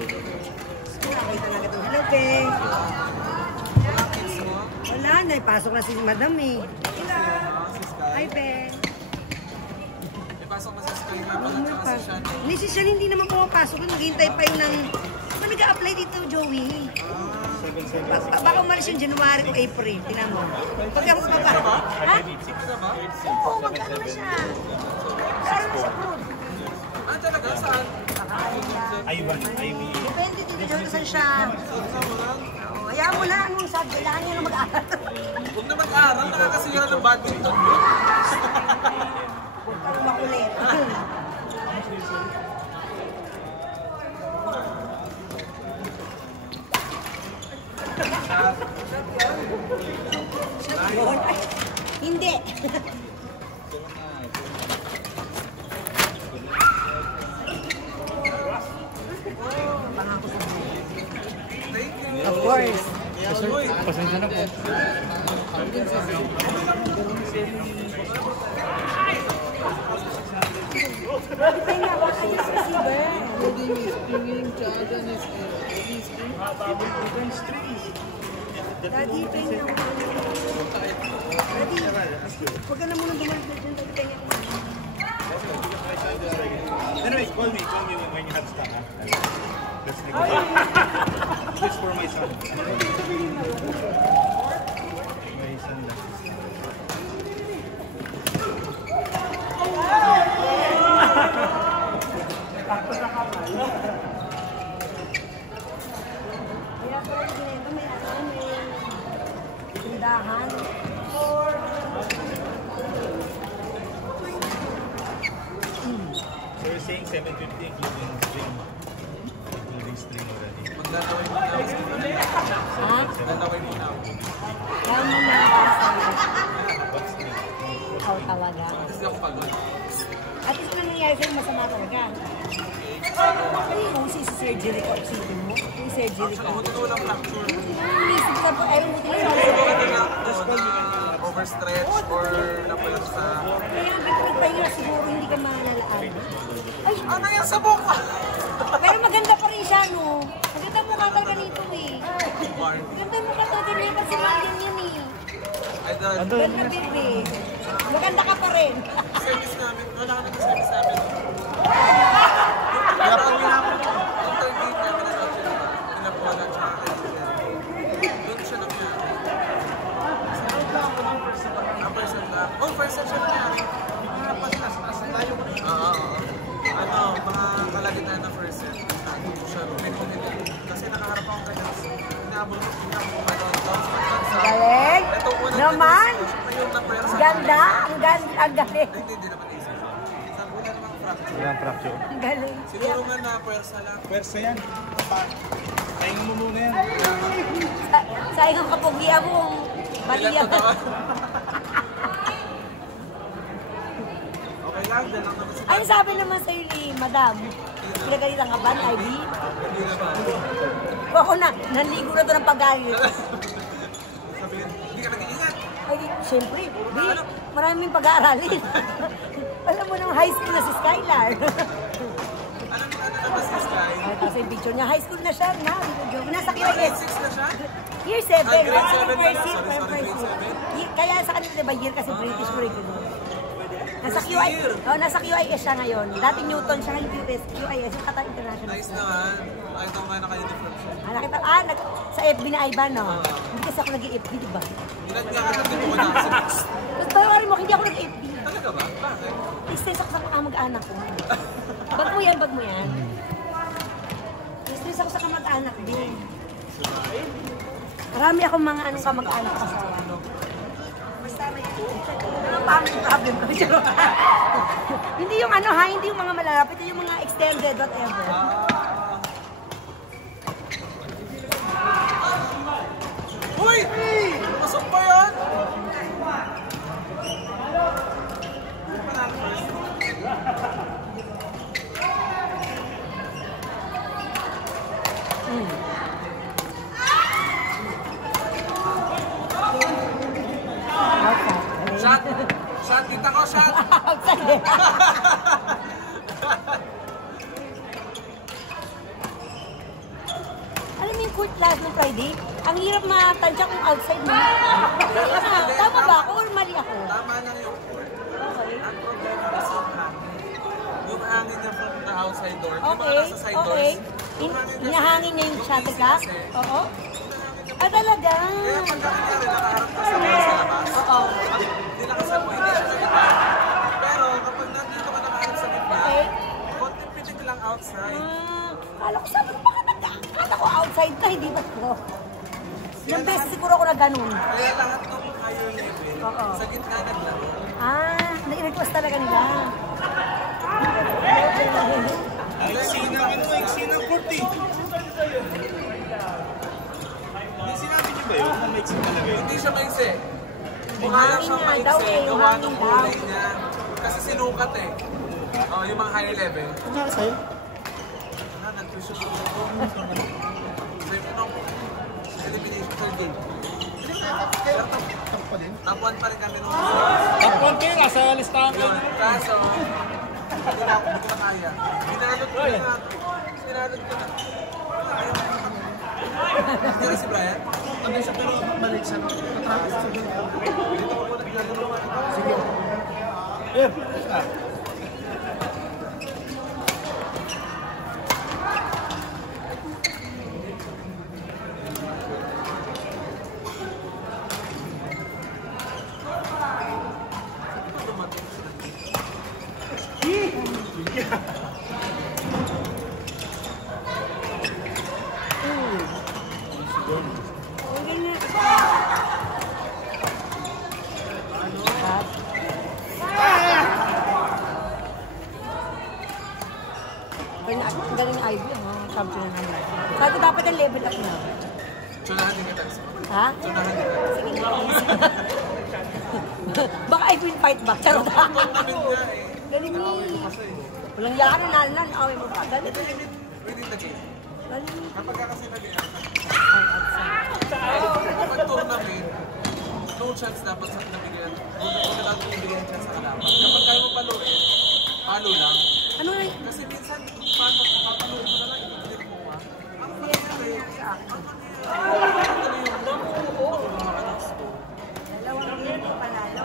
Okay talaga itong hello, Pe. Wala na, ipasok na si Madam eh. Hi, Pe. Ipasok na si Sky nga pala tsaka si Sean. Hindi, si Sean hindi naman pumapasok. Naghihintay pa yun ng... Ano nag-a-apply dito, Joey? Baka umalis yung January o April. Tinan mo. Pag ako pa. Ha? Oo, magkano na siya. Saan na sa proof? Ah, talaga? Saan? Aywan. Depende dito saan siya. Hayaan mo lang anong sabi. Kailangan niya na mag-aaral. Huwag na mag-aaral. Nakakasira ng badminton. Huwag ka na makulit. Hindi. Of course. Pasensya na po. Daddy, penga. Daddy, huwag ka na muna bumalik dyan. Daddy, penga. Anyway, call me when you have stock. Let's negotiate. This is for my son. My son lang. Kaya pala ginento, may tindahan. So you're saying 750 including string. Including string already. Maglalaway mo na ako. Ha? Maglalaway mo na ako. Kaya mo na ako. What's string? Ikaw talaga. Kasi ako pagod. At ito na nangyari sa'yo masama talaga. Kung si surgery ko, isipin mo. Kung surgery ka. Buti ko walang fracture. Isip ka po, ayaw mo din Just call me overstretch or napalap sa... kaya ang nagpahinga siguro hindi ka mahalalaan. Ay, Ano yung sabong ka? pero maganda pa rin siya, no? Maganda mo ka talaga nito eh. Maganda mo ka talaga nito kasi ganyan yan eh. Idol. Ganda, baby. Maganda ka pa rin. Service namin. Wala ka nag-service namin. Kaya pag interview namin na doon siya, pinapuwalan siya. Doon siya nangyari. Ang person lang. Oh, first session nangyari. Oo. Ano, mga kalagitan na first set. Siya, pinag-community. Kasi nakaharap akong kanya. Inaabot ko pa doon. Galing. Naman. Ganda. Ang galing. Hindi naman isip. Sa bulan namang fracture. Walang fracture. Ang galing. Siguro nga na pwersa lang. Pwersa yan. Pahinga mo muna yan. Sayang ang kapugya mo kung baliya. Okay lang, dyan lang naman Ano sabi naman sa'yo ni Madam? Pinagalitan ka ba, Ivy? Hindi naman. Ako na, naligo na to ng pag-galit. Sabihin, hindi ka nag-iingat. Ay, siyempre, di, maraming pag-aaralin. Alam mo nung high school na si Skylar. Ano naman si Sky? Ay, kasi picture niya, high school na siya, na. Nasa Grade QIS. 6 na siya? Year 7. Ah, grade 7 na lang. First year, Sorry, first grade year. Kaya sa kanila, diba, year kasi British curriculum. Nasa QIS. Oh, nasa QIS siya ngayon. Dati Newton siya ngayon QIS, yung Qatar International. Nice naman. Nakita ko nga naka-uniform siya. Nakita, sa FB na Ivan, no? Hindi kasi ako nag-FB, diba? Ilan nga ka natin mo na sa box? Tapos tawarin mo, hindi ako nag-FB. Talaga ba? Bakit? I-stress ako sa kamag-anak ko. Bag mo yan, bag mo yan. I-stress ako sa kamag-anak din. Marami akong mga anong kamag-anak kasawa. Basta may family problem ko. Hindi yung ano ha, hindi yung mga malalapit, yung mga extended, whatever. Uy! Pasok pa yan? Shot! Shot! Kita ko, shot! court last ng Friday. Ang hirap matansya kung outside mo. Tama ba ako or mali ako? Tama lang yung court. Okay. Ang problema is yung hangin. Yung hangin niya from the outside door. Yung mga Okay. nasa side Okay. doors. Hinahangin niya yung shuttlecock? Oo. Ah, talaga? Kaya pag nangyari, nakaharap ka sa mga sa labas. Oo. Hindi nakasal mo, hindi siya sa gitna. Pero kapag nandito ka nakaharap sa gitna, Okay. konting pitik lang outside. Kala ko sabi ko, bakit nagkakala ko outside ka, hindi ba ko? Ilang beses siguro ako na ganun. Kaya lahat ng higher level, Oo. sa gitna naglaro. Ah, nag-request talaga nila. Iksi ng court eh. Hindi sinabi niyo ba yun? Na maiksi talaga yun? Hindi siya maiksi. Yung Kaya hangin siya nga daw maiksi, eh, yung gawa hangin ng daw. kulay niya. Kasi sinukat eh. Oh, yung mga higher level. Ano sa'yo? Nag-tuition ko ito. Sa'yo ko nung elimination third game. Pero top 1 pa rin kami nung Top 1 kayo, nasa listahan ko. yun. Kaso, hindi na ako kaya. Binalot ko na. Binalot ko na. Ayaw na kami. Hindi si Brian? Ano siya pero balik siya. Natrapos siya. Dito ko naglalaro. Sige. Eh, Okay nga. Ang galing na Ivy, champion na naman. Sabi ko dapat ang level up na. Tsunahan din kita. Ha? Tsunahan din kita. Sige nga. Baka I will fight back. Charot. Namin nga eh. Galing mo. Walang yakan na nalan. Away mo pa. Galing. Within the game. Galing. Kapag kasi nabigyan, Ay, outside. kapag tournament, no chance dapat sa nabigyan. Huwag na dapat ibigyan chance sa kalaban. Kapag kaya mo paluin, palo lang. Ano na Kasi minsan, paano papaluin mo na lang, i-click mo pa. Ang mangyayari, tuloy yung mga anak ko. dalawang game panalo.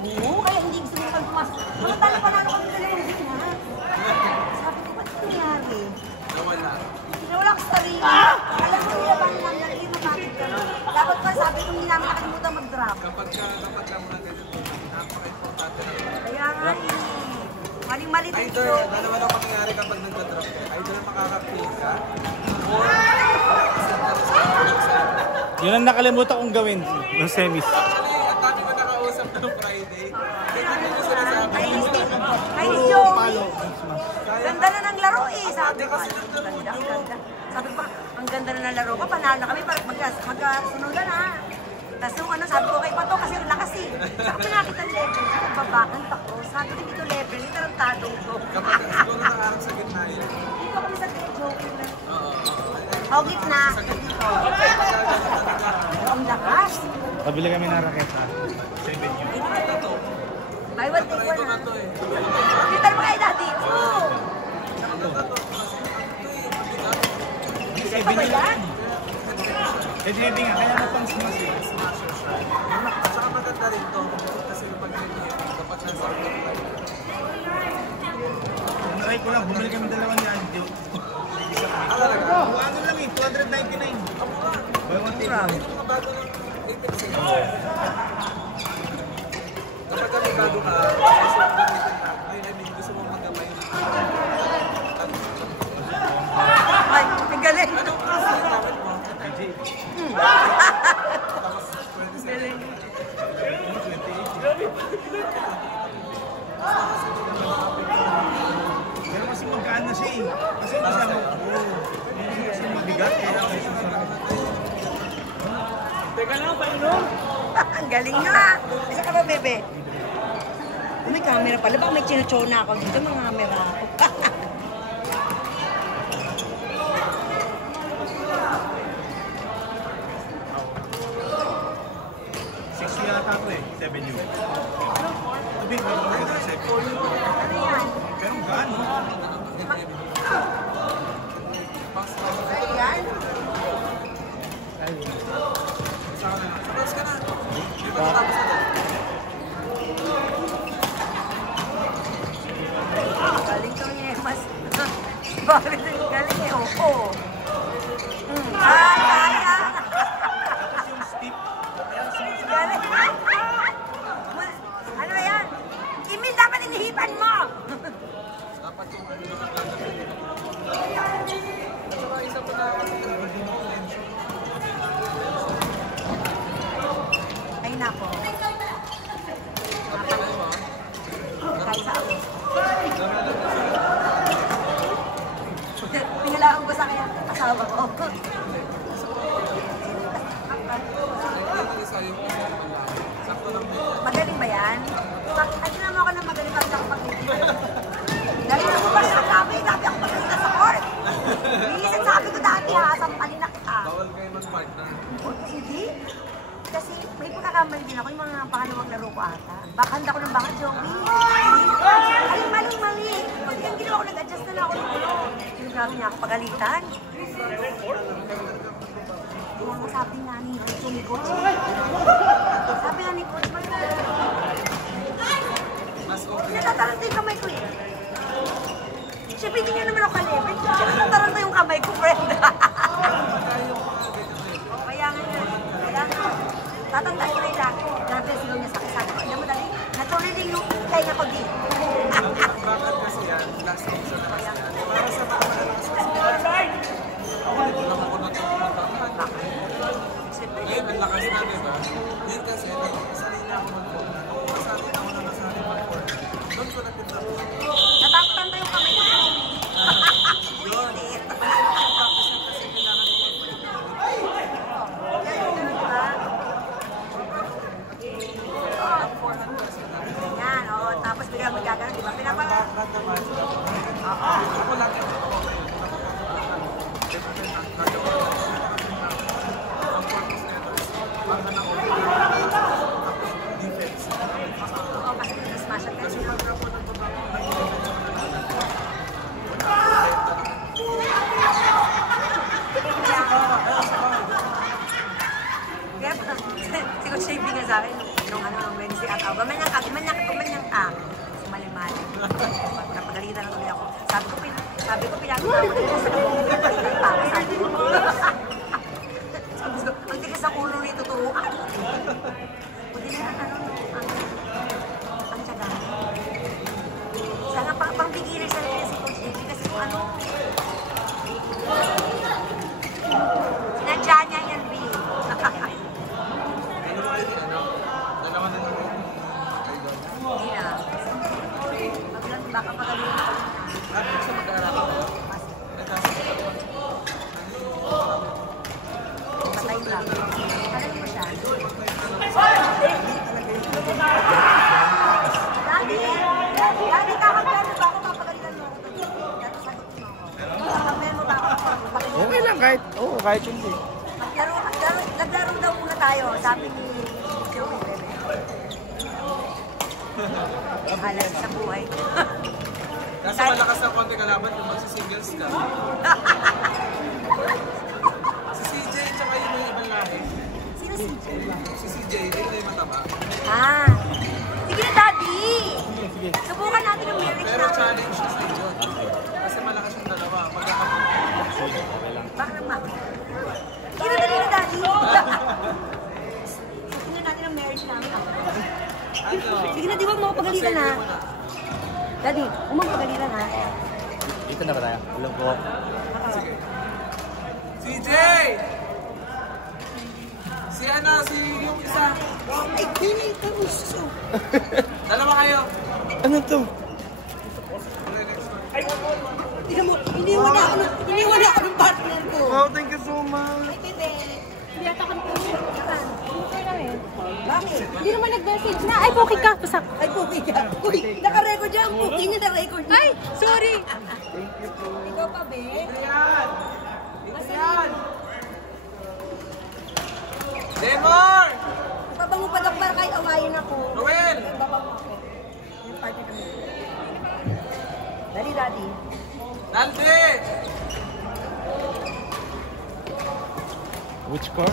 Oo, kaya hindi gusto mo kang pumasok. Mga talo panalo kami dalawang game ha. Sabi ko, ba't nangyari? Nawala. Nawala ko sa sarili. Alam mo nila bang nangyari mo bakit gano'n? Dapat pa sabi kung hindi namin nakalimutan mag-drop. Kapag lang mo lang ganito, napaka-importante na. Kaya nga eh. Maling-mali tayo. Either, dalawa lang mangyayari kapag nagka-drop ka. Either makaka-kill ka, or makakasend ka sa yun ang nakalimutan kong gawin ng semis. Actually, ang dami ko nakausap ng Friday. Ganyan din yung sinasabi. Ay, Joey. Ganda na ng laro eh. Sabi ko, ganda, ganda. Sabi ko, ang ganda na ng laro ko. Panalo na kami para magkasunugan ha. Tapos yung ano, sabi ko kay Pato kasi ang lakas eh. Saka pa nakita ang level. Nagbabakan pa ko. Sabi ko dito level, ito ang tadong ko. Kapag siguro nakaharap sa gitna yun. Dito kami sa joke na. Oo. O, gitna. Dito. Pero ang lakas. Pabili kami ng raketa. 7 yun. Ito to. Buy one, take Try one ko na ha. to eh. Dito mo kay daddy. Oo. Isa pa ba yan? Heavy nga, kaya napang smash eh. Smasher siya. At saka maganda rin to. Kasi pag kapag nasa Try ko lang, bumili kami dalawa niyan. talaga. Ano lang eh, 299. Buy one take one. Ito mga bago ng Apex eh. Kapag kami bago ka, gusto mo gamitin na, I mean, gusto mo magamay. Ay, ang galing. Anong klase yung gamit mo? Tapos 27. Galing. Pero kasi magkaan na siya eh. Kasi kasama ko. Kasi mabigat kaya may susunod. Teka lang, painom. Ang galing nga. Isa ka ba, bebe? Oh, may camera pala. Baka may chinuchona ako dito. Mga camera ako. Yata ako eh, 7 yun. Tubig, ano ba yun? Ano yan? Pero gaano? Ano yan? Tapos ka na. Di ba natapos na doon? Galing ko niya mas... Bakit galing eh? Oo. Kaya! Tapos yung steep. Galing. Ano yan? Imil, dapat inihipan mo! Dapat yung saka isa pa na Ay nako. napakalayo ha. Kahit sa ako. Pinalaan ko sa kanya asawa ko. Sakto lang din. Magaling ba yan? Ano naman ako na magaling pag nakapag-ibig? Dahil nabukas ang kami, dati ako magaling na sa court. Minsan sabi ko dati ha, sampalin na kita. Bawal kayo mag-partner. Hindi. Kasi may pagkakamali din ako, yung mga pangalawang laro ko ata. Bakanda ko ng baka, Joey. Ay, mali. Pag yung ginawa ko, nag-adjust na lang ako ng ulo. Sinasabi niya ako pagalitan. Yung sabi nga ni Coach. Sabi nga ni Coach, Mas okay. natataranta yung kamay ko eh. Siyempre, hindi niya naman ako ka-level. Siyempre, natataranta yung kamay ko, friend. Kaya nga. Tatandaan ko na yung laki. Grabe, sigaw niya sa akin. Sabi ko, alam mo dali, natuloy din yung kaya ko din. Bakit kasi yan? Last option na kasi yan. Para sa mga malakas kasi yan. Dito lang ako natutunan. Ngayon, ang lakas na, diba? Yun kasi, sanay na ako mag-court. Masanay ako na masanay mag-court. Doon ko nakita ko. Natatanda yung kamay ko. Yun. Tapos na kasi kailangan ko Yan, oo. Tapos biglang magagano, di ba? Ako lang yun. Defense. Oo, kasi smash at Kasi pagka po nagpapakita kaya siguro shaving nga sa akin nung Wednesday at ako. Manyang ka. Sumali-mali. Napagalitan na tuloy ako. Sabi ko pinagawa ko dito sa kapagalitan pa. Sabi ko, ang tigas ng ulo nito turuan. Buti na ang tiyaga. Sana pang-bigilin sa nila si Coach David kasi kung ano, sinadya niya yan, B. ano ba yun, ano? Dalawa na lang yun. Hindi na. Baka pagaling ako. At sa mag-aaral ko, Patay lang. Alam mo siya? Daddy, kakagano ba ako? Papagalitan mo ako. Dati sagot mo ako. Kakagano ba ako? Okay lang kahit hindi. Naglaro daw muna tayo, sabi ni Joey Bebe. Alas sa buhay. Kasi malakas na konti kalaban kung magsisingles ka. Si CJ tsaka yung may ibang lahi. Sino si Joey? Si CJ, hindi na yung mataba. Sige na, Daddy! Subukan natin yung marriage Pero natin. challenge siya sa iyo. Kasi malakas yung dalawa. Magkakapit. Baka naman. Sige na, dali na, Daddy! Subukan natin ang marriage namin. Ano? Sige na, di ba mapagalitan ha? Daddy, umapagalitan ha? Dito na ba tayo? Alam ko. Sige. CJ! Si ano, si yung isa. Ay, kunay ka, gusto. Dalawa kayo. Ano to? Iniwala ako ng partner ko. Oh, thank you so much. Hindi ata ka nito. Okay lang eh. Bakit? Hindi naman nag-message na. Ay, booking ka. Pasak. Ay, booking ka. Uy, naka-record yan. Booking niya na-record niya. Ay, sorry. Ikaw pa, be? Yan! Ito yan! Demar! Ipabango pa daw para kahit awayin ako. Noel! Ipabango ako. Daddy. Naldi! Which car?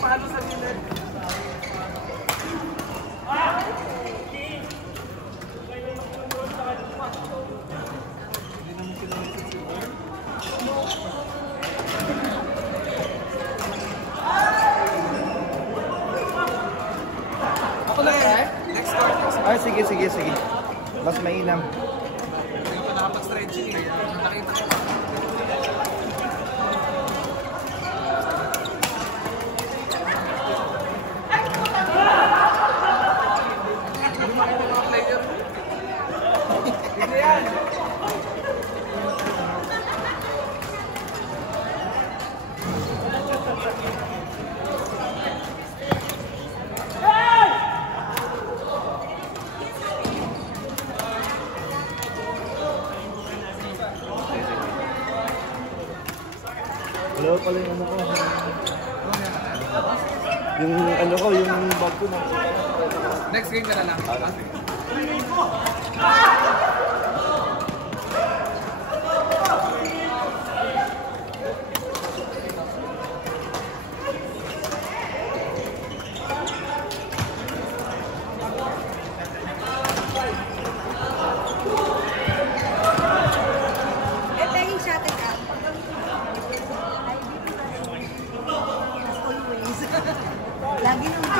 Paano sa bilet? Ako na yan. Next card. Ay, sige, sige, sige. Mas mainam. Hindi ko nakapag-stretching eh. Nakita ko. Wala pala yung ano ko. Yung ano ko, yung bag ko na. Next game ka na lang. Peging sa atin ka. Always. Lagi naman.